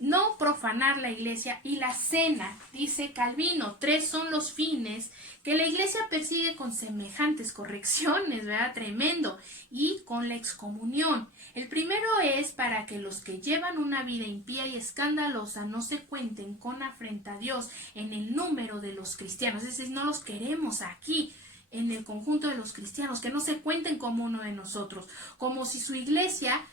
No profanar la iglesia y la cena, dice Calvino. 3 son los fines que la iglesia persigue con semejantes correcciones, ¿verdad? Tremendo. Y con la excomunión. El primero es para que los que llevan una vida impía y escandalosa no se cuenten con afrenta a Dios en el número de los cristianos. Es decir, no los queremos aquí en el conjunto de los cristianos, que no se cuenten como uno de nosotros, como si su iglesia,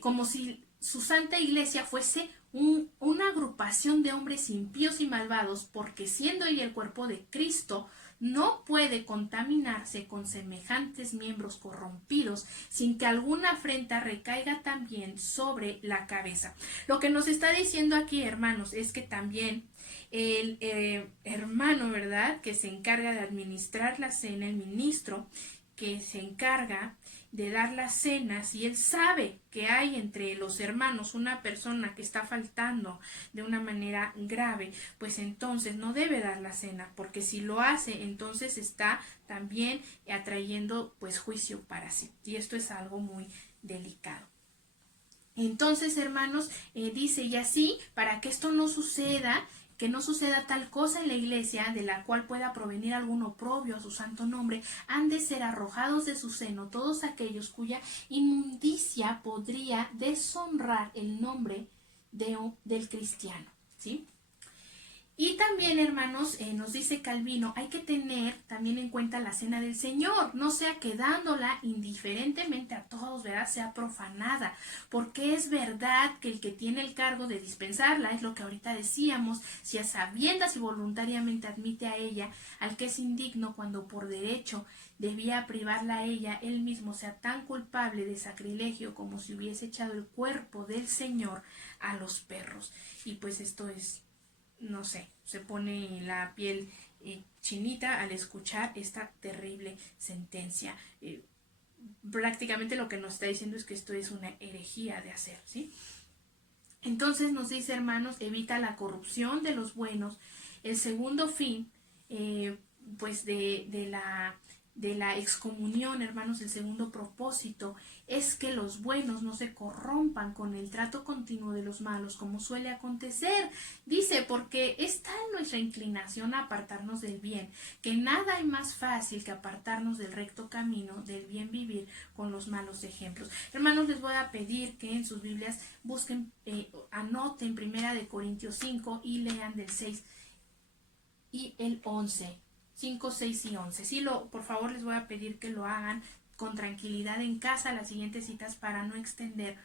como si su santa iglesia fuese una agrupación de hombres impíos y malvados, porque siendo ella el cuerpo de Cristo, no puede contaminarse con semejantes miembros corrompidos sin que alguna afrenta recaiga también sobre la cabeza. Lo que nos está diciendo aquí, hermanos, es que también el hermano, ¿verdad?, que se encarga de administrar la cena, el ministro que se encarga de dar la cena, si él sabe que hay entre los hermanos una persona que está faltando de una manera grave, pues entonces no debe dar la cena, porque si lo hace, entonces está también atrayendo pues juicio para sí, y esto es algo muy delicado. Entonces, hermanos, dice, y así, para que esto no suceda, que no suceda tal cosa en la iglesia de la cual pueda provenir algún oprobio a su santo nombre, han de ser arrojados de su seno todos aquellos cuya inmundicia podría deshonrar el nombre del cristiano, ¿sí? Y también, hermanos, nos dice Calvino, hay que tener también en cuenta la cena del Señor, no sea que dándola indiferentemente a todos, ¿verdad?, sea profanada, porque es verdad que el que tiene el cargo de dispensarla, es lo que ahorita decíamos, si a sabiendas y voluntariamente admite a ella, al que es indigno cuando por derecho debía privarla a ella, él mismo sea tan culpable de sacrilegio como si hubiese echado el cuerpo del Señor a los perros. Y pues esto es, no sé, se pone la piel chinita al escuchar esta terrible sentencia. Prácticamente lo que nos está diciendo es que esto es una herejía de hacer, ¿sí? Entonces nos dice, hermanos, evita la corrupción de los buenos. El segundo fin, pues de la de la excomunión, hermanos, el segundo propósito es que los buenos no se corrompan con el trato continuo de los malos, como suele acontecer. Dice, porque es tal nuestra inclinación a apartarnos del bien, que nada hay más fácil que apartarnos del recto camino, del bien vivir con los malos ejemplos. Hermanos, les voy a pedir que en sus Biblias busquen, anoten 1 Corintios 5 y lean del 6 y el 11. 5, 6 y 11. Sí, por favor les voy a pedir que lo hagan con tranquilidad en casa las siguientes citas para no extender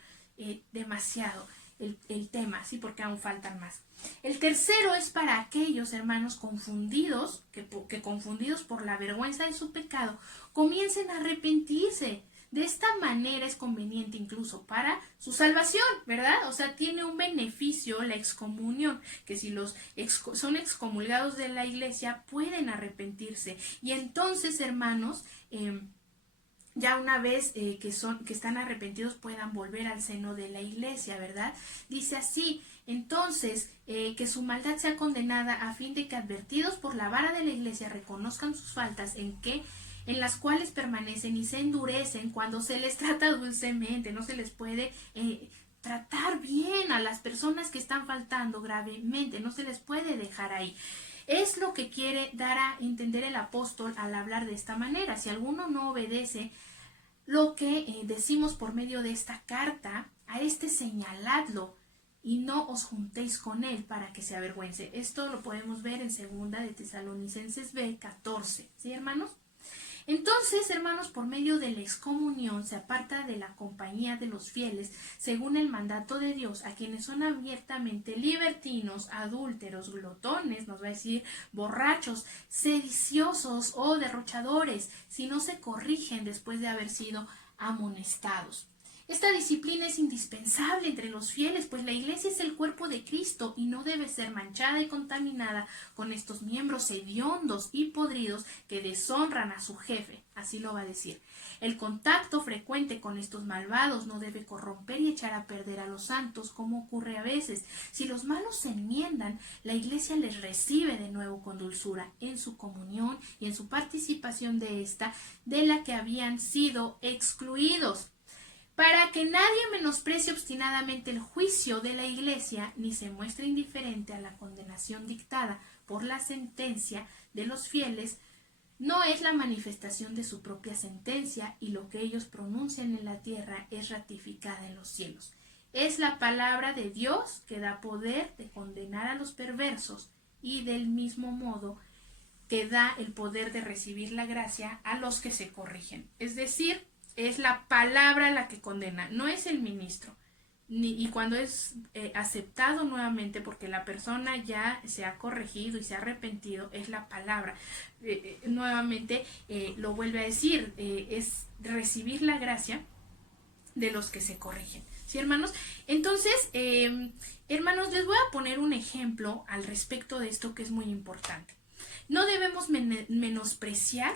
demasiado el tema, ¿sí? Porque aún faltan más. El tercero es para aquellos hermanos confundidos, que confundidos por la vergüenza de su pecado, comiencen a arrepentirse. De esta manera es conveniente incluso para su salvación, ¿verdad? O sea, tiene un beneficio la excomunión, que si los son excomulgados de la iglesia pueden arrepentirse. Y entonces, hermanos, ya una vez que están arrepentidos puedan volver al seno de la iglesia, ¿verdad? Dice así, entonces, que su maldad sea condenada a fin de que advertidos por la vara de la iglesia reconozcan sus faltas en las cuales permanecen y se endurecen cuando se les trata dulcemente. No se les puede tratar bien a las personas que están faltando gravemente, no se les puede dejar ahí. Es lo que quiere dar a entender el apóstol al hablar de esta manera. Si alguno no obedece lo que decimos por medio de esta carta, a este señaladlo y no os juntéis con él para que se avergüence. Esto lo podemos ver en 2 de Tesalonicenses B, 14. ¿Sí, hermanos? Entonces, hermanos, por medio de la excomunión se aparta de la compañía de los fieles, según el mandato de Dios, a quienes son abiertamente libertinos, adúlteros, glotones, nos va a decir, borrachos, sediciosos o derrochadores, si no se corrigen después de haber sido amonestados. Esta disciplina es indispensable entre los fieles, pues la iglesia es el cuerpo de Cristo y no debe ser manchada y contaminada con estos miembros hediondos y podridos que deshonran a su jefe, así lo va a decir. El contacto frecuente con estos malvados no debe corromper y echar a perder a los santos, como ocurre a veces. Si los malos se enmiendan, la iglesia les recibe de nuevo con dulzura en su comunión y en su participación de esta, de la que habían sido excluidos, para que nadie menosprecie obstinadamente el juicio de la iglesia, ni se muestre indiferente a la condenación dictada por la sentencia de los fieles. No es la manifestación de su propia sentencia, y lo que ellos pronuncian en la tierra es ratificada en los cielos. Es la palabra de Dios que da poder de condenar a los perversos, y del mismo modo que da el poder de recibir la gracia a los que se corrigen. Es decir, es la palabra la que condena, no es el ministro. Y cuando es aceptado nuevamente, porque la persona ya se ha corregido y se ha arrepentido, es la palabra. Nuevamente lo vuelve a decir, es recibir la gracia de los que se corrigen. ¿Sí, hermanos? Entonces, hermanos, les voy a poner un ejemplo al respecto de esto que es muy importante. No debemos menospreciar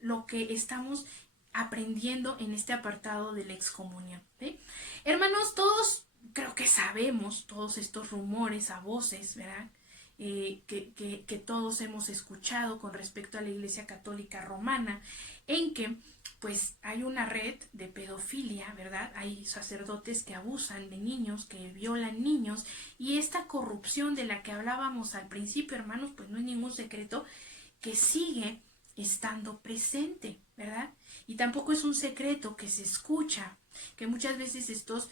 lo que estamos aprendiendo en este apartado de la excomunión, ¿sí? Hermanos, todos creo que sabemos todos estos rumores a voces, ¿verdad? Que todos hemos escuchado con respecto a la Iglesia Católica Romana, en que pues hay una red de pedofilia, ¿verdad? Hay sacerdotes que abusan de niños, que violan niños, y esta corrupción de la que hablábamos al principio, hermanos, pues no es ningún secreto que sigue estando presente, ¿verdad? Y tampoco es un secreto que se escucha, que muchas veces estos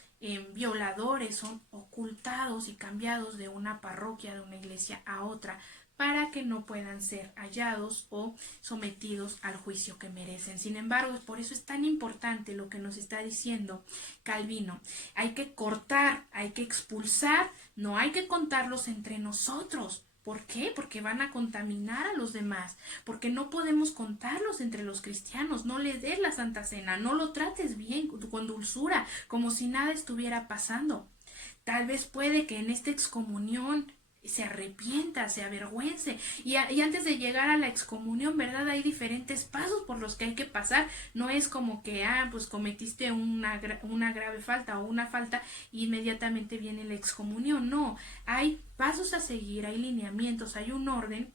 violadores son ocultados y cambiados de una parroquia, de una iglesia a otra, para que no puedan ser hallados o sometidos al juicio que merecen. Sin embargo, por eso es tan importante lo que nos está diciendo Calvino. Hay que cortar, hay que expulsar, no hay que contarlos entre nosotros. ¿Por qué? Porque van a contaminar a los demás, porque no podemos contarlos entre los cristianos. No les des la Santa Cena, no lo trates bien, con dulzura, como si nada estuviera pasando. Tal vez puede que en esta excomunión se arrepienta, se avergüence, y antes de llegar a la excomunión, ¿verdad? Hay diferentes pasos por los que hay que pasar. No es como que, pues cometiste una grave falta o una falta y inmediatamente viene la excomunión. No, hay pasos a seguir, hay lineamientos, hay un orden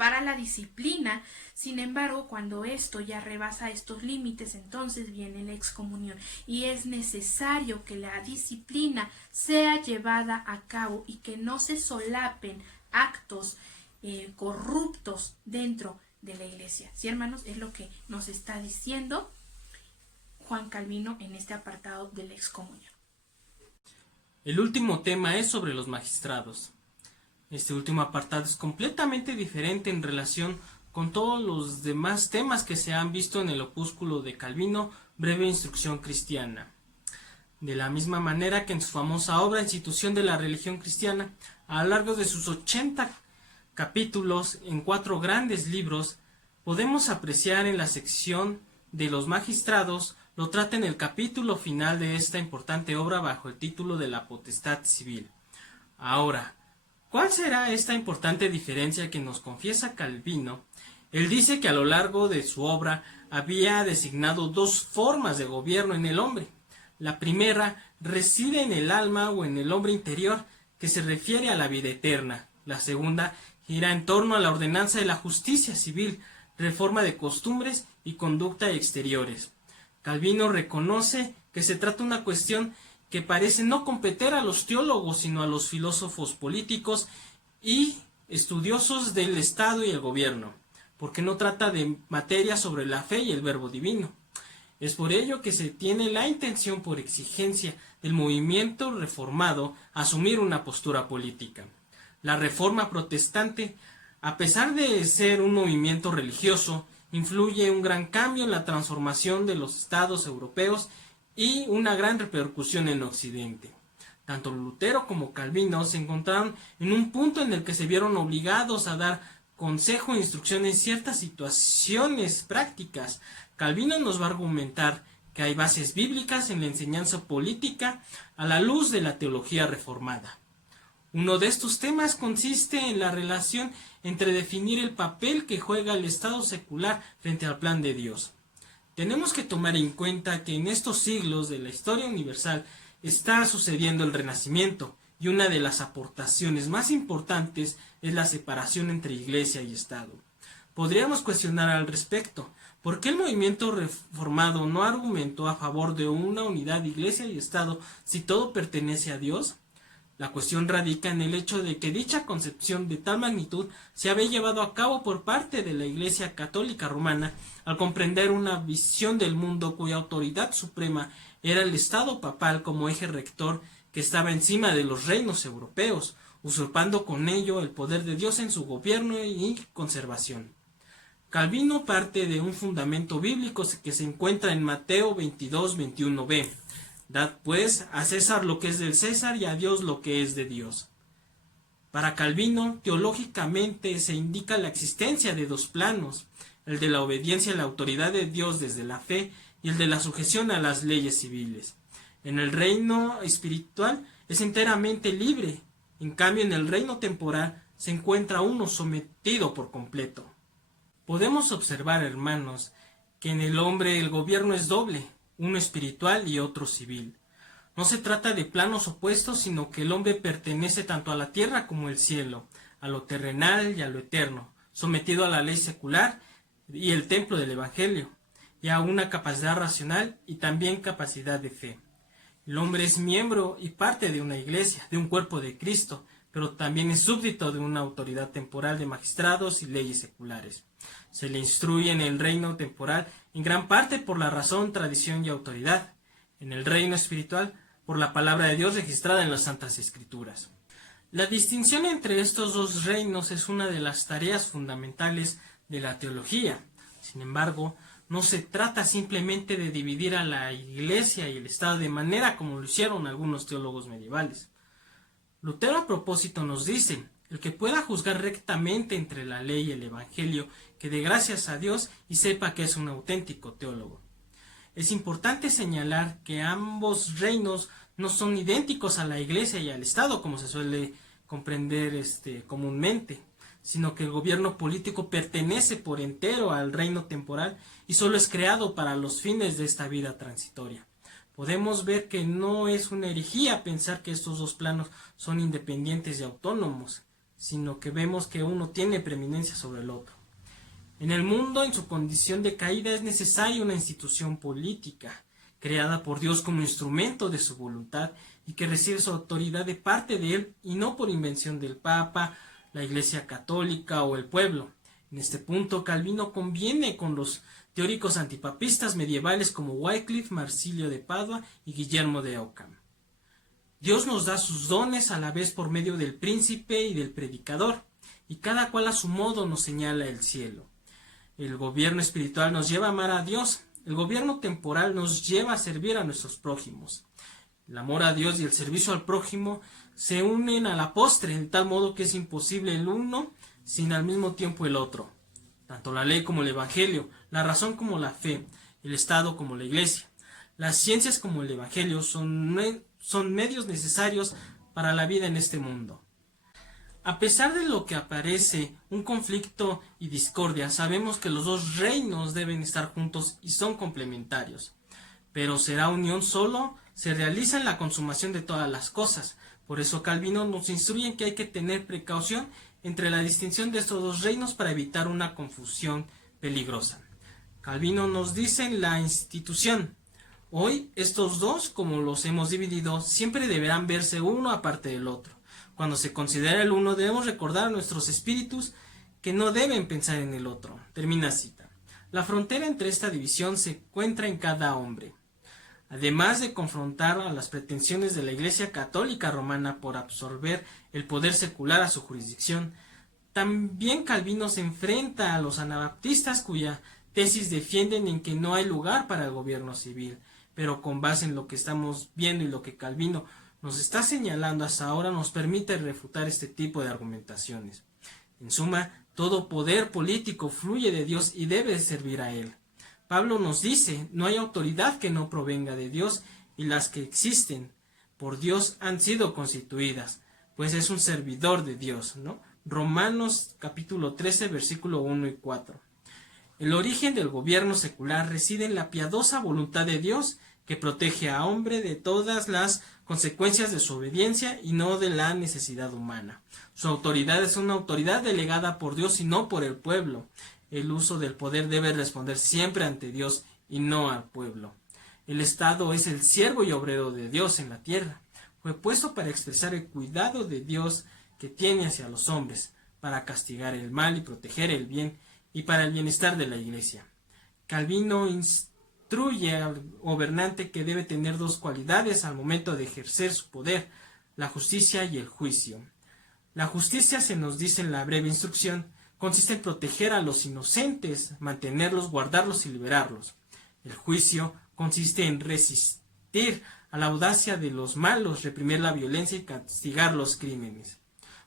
para la disciplina. Sin embargo, cuando esto ya rebasa estos límites, entonces viene la excomunión y es necesario que la disciplina sea llevada a cabo y que no se solapen actos corruptos dentro de la iglesia. ¿Sí, hermanos? Es lo que nos está diciendo Juan Calvino en este apartado de la excomunión. El último tema es sobre los magistrados. Este último apartado es completamente diferente en relación con todos los demás temas que se han visto en el opúsculo de Calvino, Breve Instrucción Cristiana. De la misma manera que en su famosa obra Institución de la Religión Cristiana, a lo largo de sus 80 capítulos en 4 grandes libros, podemos apreciar en la sección de los magistrados, lo trata en el capítulo final de esta importante obra bajo el título de la potestad civil. Ahora, ¿cuál será esta importante diferencia que nos confiesa Calvino? Él dice que a lo largo de su obra había designado 2 formas de gobierno en el hombre. La primera reside en el alma o en el hombre interior, que se refiere a la vida eterna. La segunda gira en torno a la ordenanza de la justicia civil, reforma de costumbres y conducta exteriores. Calvino reconoce que se trata de una cuestión que parece no competir a los teólogos, sino a los filósofos políticos y estudiosos del Estado y el gobierno, porque no trata de materia sobre la fe y el verbo divino. Es por ello que se tiene la intención por exigencia del movimiento reformado asumir una postura política. La reforma protestante, a pesar de ser un movimiento religioso, influye un gran cambio en la transformación de los estados europeos y una gran repercusión en Occidente. Tanto Lutero como Calvino se encontraron en un punto en el que se vieron obligados a dar consejo e instrucción en ciertas situaciones prácticas. Calvino nos va a argumentar que hay bases bíblicas en la enseñanza política a la luz de la teología reformada. Uno de estos temas consiste en la relación entre definir el papel que juega el Estado secular frente al plan de Dios. Tenemos que tomar en cuenta que en estos siglos de la historia universal está sucediendo el Renacimiento, y una de las aportaciones más importantes es la separación entre Iglesia y Estado. Podríamos cuestionar al respecto, ¿por qué el movimiento reformado no argumentó a favor de una unidad de Iglesia y Estado si todo pertenece a Dios? La cuestión radica en el hecho de que dicha concepción de tal magnitud se había llevado a cabo por parte de la Iglesia Católica Romana al comprender una visión del mundo cuya autoridad suprema era el Estado papal como eje rector que estaba encima de los reinos europeos, usurpando con ello el poder de Dios en su gobierno y conservación. Calvino parte de un fundamento bíblico que se encuentra en Mateo 22:21b. Dad pues a César lo que es del César y a Dios lo que es de Dios. Para Calvino, teológicamente se indica la existencia de 2 planos, el de la obediencia a la autoridad de Dios desde la fe y el de la sujeción a las leyes civiles. En el reino espiritual es enteramente libre, en cambio en el reino temporal se encuentra uno sometido por completo. Podemos observar, hermanos, que en el hombre el gobierno es doble, uno espiritual y otro civil. No se trata de planos opuestos, sino que el hombre pertenece tanto a la tierra como al cielo, a lo terrenal y a lo eterno, sometido a la ley secular y el templo del Evangelio, y a una capacidad racional y también capacidad de fe. El hombre es miembro y parte de una iglesia, de un cuerpo de Cristo, pero también es súbdito de una autoridad temporal de magistrados y leyes seculares. Se le instruye en el reino temporal en gran parte por la razón, tradición y autoridad, en el reino espiritual por la palabra de Dios registrada en las Santas Escrituras. La distinción entre estos 2 reinos es una de las tareas fundamentales de la teología. Sin embargo, no se trata simplemente de dividir a la Iglesia y el Estado de manera como lo hicieron algunos teólogos medievales. Lutero a propósito nos dice: el que pueda juzgar rectamente entre la ley y el Evangelio, que dé gracias a Dios y sepa que es un auténtico teólogo. Es importante señalar que ambos reinos no son idénticos a la Iglesia y al Estado, como se suele comprender comúnmente, sino que el gobierno político pertenece por entero al reino temporal y solo es creado para los fines de esta vida transitoria. Podemos ver que no es una herejía pensar que estos 2 planos son independientes y autónomos, sino que vemos que uno tiene preeminencia sobre el otro. En el mundo, en su condición de caída, es necesaria una institución política, creada por Dios como instrumento de su voluntad y que recibe su autoridad de parte de Él y no por invención del Papa, la Iglesia Católica o el pueblo. En este punto, Calvino conviene con los teóricos antipapistas medievales como Wycliffe, Marsilio de Padua y Guillermo de Ockham. Dios nos da sus dones a la vez por medio del príncipe y del predicador, y cada cual a su modo nos señala el cielo. El gobierno espiritual nos lleva a amar a Dios, el gobierno temporal nos lleva a servir a nuestros prójimos. El amor a Dios y el servicio al prójimo se unen a la postre, de tal modo que es imposible el uno sin al mismo tiempo el otro. Tanto la ley como el evangelio, la razón como la fe, el Estado como la Iglesia, las ciencias como el evangelio son medios necesarios para la vida en este mundo. A pesar de lo que aparece un conflicto y discordia, sabemos que los dos reinos deben estar juntos y son complementarios. Pero será unión solo se realiza en la consumación de todas las cosas. Por eso Calvino nos instruye en que hay que tener precaución entre la distinción de estos dos reinos para evitar una confusión peligrosa. Calvino nos dice en la institución: hoy estos dos, como los hemos dividido, siempre deberán verse uno aparte del otro. Cuando se considera el uno, debemos recordar a nuestros espíritus que no deben pensar en el otro. Termina cita. La frontera entre esta división se encuentra en cada hombre. Además de confrontar a las pretensiones de la Iglesia Católica Romana por absorber el poder secular a su jurisdicción, también Calvino se enfrenta a los anabaptistas cuya tesis defienden en que no hay lugar para el gobierno civil, pero con base en lo que estamos viendo y lo que Calvino nos está señalando hasta ahora nos permite refutar este tipo de argumentaciones. En suma, todo poder político fluye de Dios y debe servir a Él. Pablo nos dice: no hay autoridad que no provenga de Dios, y las que existen por Dios han sido constituidas, pues es un servidor de Dios, ¿no? Romanos capítulo 13, versículo 1 y 4. El origen del gobierno secular reside en la piadosa voluntad de Dios, que protege a hombre de todas las consecuencias de su obediencia y no de la necesidad humana. Su autoridad es una autoridad delegada por Dios y no por el pueblo. El uso del poder debe responder siempre ante Dios y no al pueblo. El Estado es el siervo y obrero de Dios en la tierra. Fue puesto para expresar el cuidado de Dios que tiene hacia los hombres, para castigar el mal y proteger el bien, y para el bienestar de la Iglesia. Calvino instruye al gobernante que debe tener dos cualidades al momento de ejercer su poder: la justicia y el juicio. La justicia, se nos dice en la breve instrucción, consiste en proteger a los inocentes, mantenerlos, guardarlos y liberarlos. El juicio consiste en resistir a la audacia de los malos, reprimir la violencia y castigar los crímenes.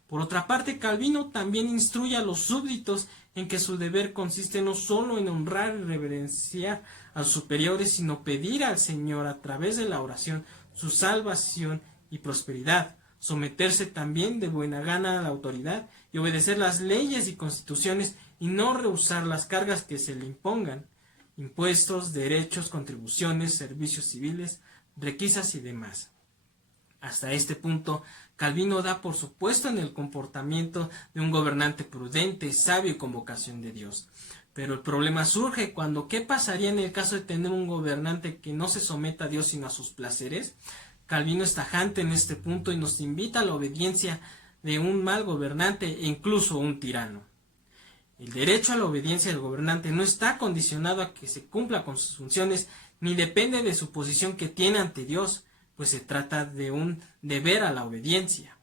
Por otra parte, Calvino también instruye a los súbditos en que su deber consiste no solo en honrar y reverenciar a los superiores, sino pedir al Señor a través de la oración su salvación y prosperidad, someterse también de buena gana a la autoridad y obedecer las leyes y constituciones y no rehusar las cargas que se le impongan, impuestos, derechos, contribuciones, servicios civiles, requisas y demás. Hasta este punto, Calvino da por supuesto en el comportamiento de un gobernante prudente, sabio y con vocación de Dios. Pero el problema surge cuando ¿qué pasaría en el caso de tener un gobernante que no se someta a Dios sino a sus placeres? Calvino es tajante en este punto y nos invita a la obediencia de un mal gobernante e incluso un tirano. El derecho a la obediencia del gobernante no está condicionado a que se cumpla con sus funciones ni depende de su posición que tiene ante Dios, pues se trata de un deber a la obediencia.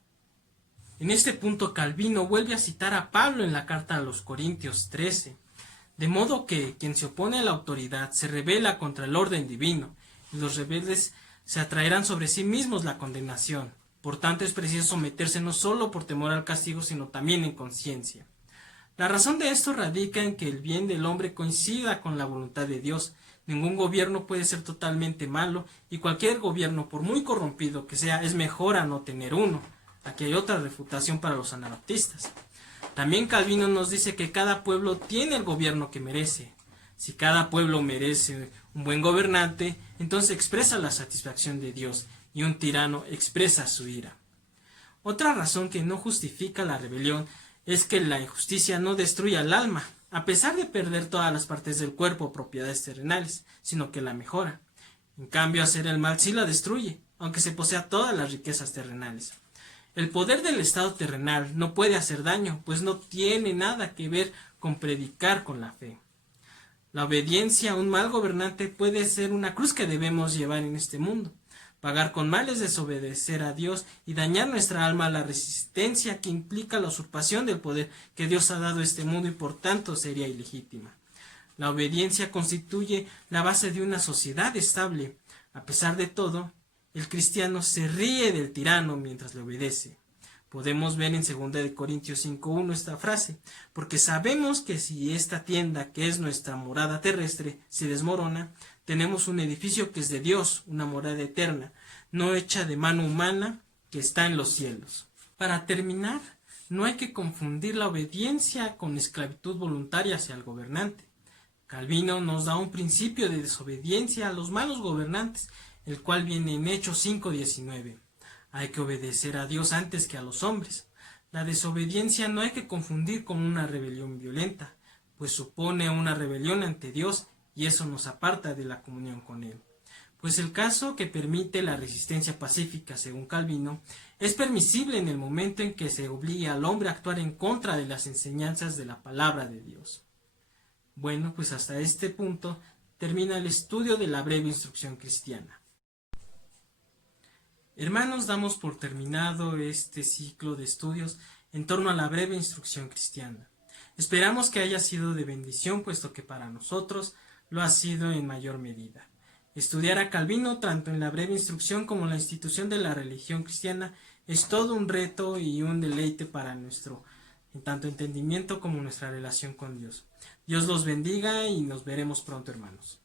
En este punto Calvino vuelve a citar a Pablo en la carta a los Corintios 13, de modo que quien se opone a la autoridad se rebela contra el orden divino, y los rebeldes se atraerán sobre sí mismos la condenación. Por tanto, es preciso someterse no solo por temor al castigo, sino también en conciencia. La razón de esto radica en que el bien del hombre coincida con la voluntad de Dios. Ningún gobierno puede ser totalmente malo, y cualquier gobierno, por muy corrompido que sea, es mejor a no tener uno. Aquí hay otra refutación para los anabaptistas. También Calvino nos dice que cada pueblo tiene el gobierno que merece. Si cada pueblo merece un buen gobernante, entonces expresa la satisfacción de Dios, y un tirano expresa su ira. Otra razón que no justifica la rebelión es que la injusticia no destruye al alma, a pesar de perder todas las partes del cuerpo o propiedades terrenales, sino que la mejora. En cambio, hacer el mal sí la destruye, aunque se posea todas las riquezas terrenales. El poder del estado terrenal no puede hacer daño, pues no tiene nada que ver con predicar con la fe. La obediencia a un mal gobernante puede ser una cruz que debemos llevar en este mundo. Pagar con mal es desobedecer a Dios y dañar nuestra alma a la resistencia que implica la usurpación del poder que Dios ha dado a este mundo y por tanto sería ilegítima. La obediencia constituye la base de una sociedad estable. A pesar de todo, el cristiano se ríe del tirano mientras le obedece. Podemos ver en 2 Corintios 5:1 esta frase, porque sabemos que si esta tienda, que es nuestra morada terrestre, se desmorona, tenemos un edificio que es de Dios, una morada eterna, no hecha de mano humana, que está en los cielos. Para terminar, no hay que confundir la obediencia con esclavitud voluntaria hacia el gobernante. Calvino nos da un principio de desobediencia a los malos gobernantes, el cual viene en Hechos 5:19. Hay que obedecer a Dios antes que a los hombres. La desobediencia no hay que confundir con una rebelión violenta, pues supone una rebelión ante Dios y eso nos aparta de la comunión con Él. Pues el caso que permite la resistencia pacífica, según Calvino, es permisible en el momento en que se obligue al hombre a actuar en contra de las enseñanzas de la palabra de Dios. Bueno, pues hasta este punto termina el estudio de la breve instrucción cristiana. Hermanos, damos por terminado este ciclo de estudios en torno a la breve instrucción cristiana. Esperamos que haya sido de bendición, puesto que para nosotros lo ha sido en mayor medida. Estudiar a Calvino, tanto en la breve instrucción como en la institución de la religión cristiana, es todo un reto y un deleite para nuestro tanto entendimiento como nuestra relación con Dios. Dios los bendiga y nos veremos pronto, hermanos.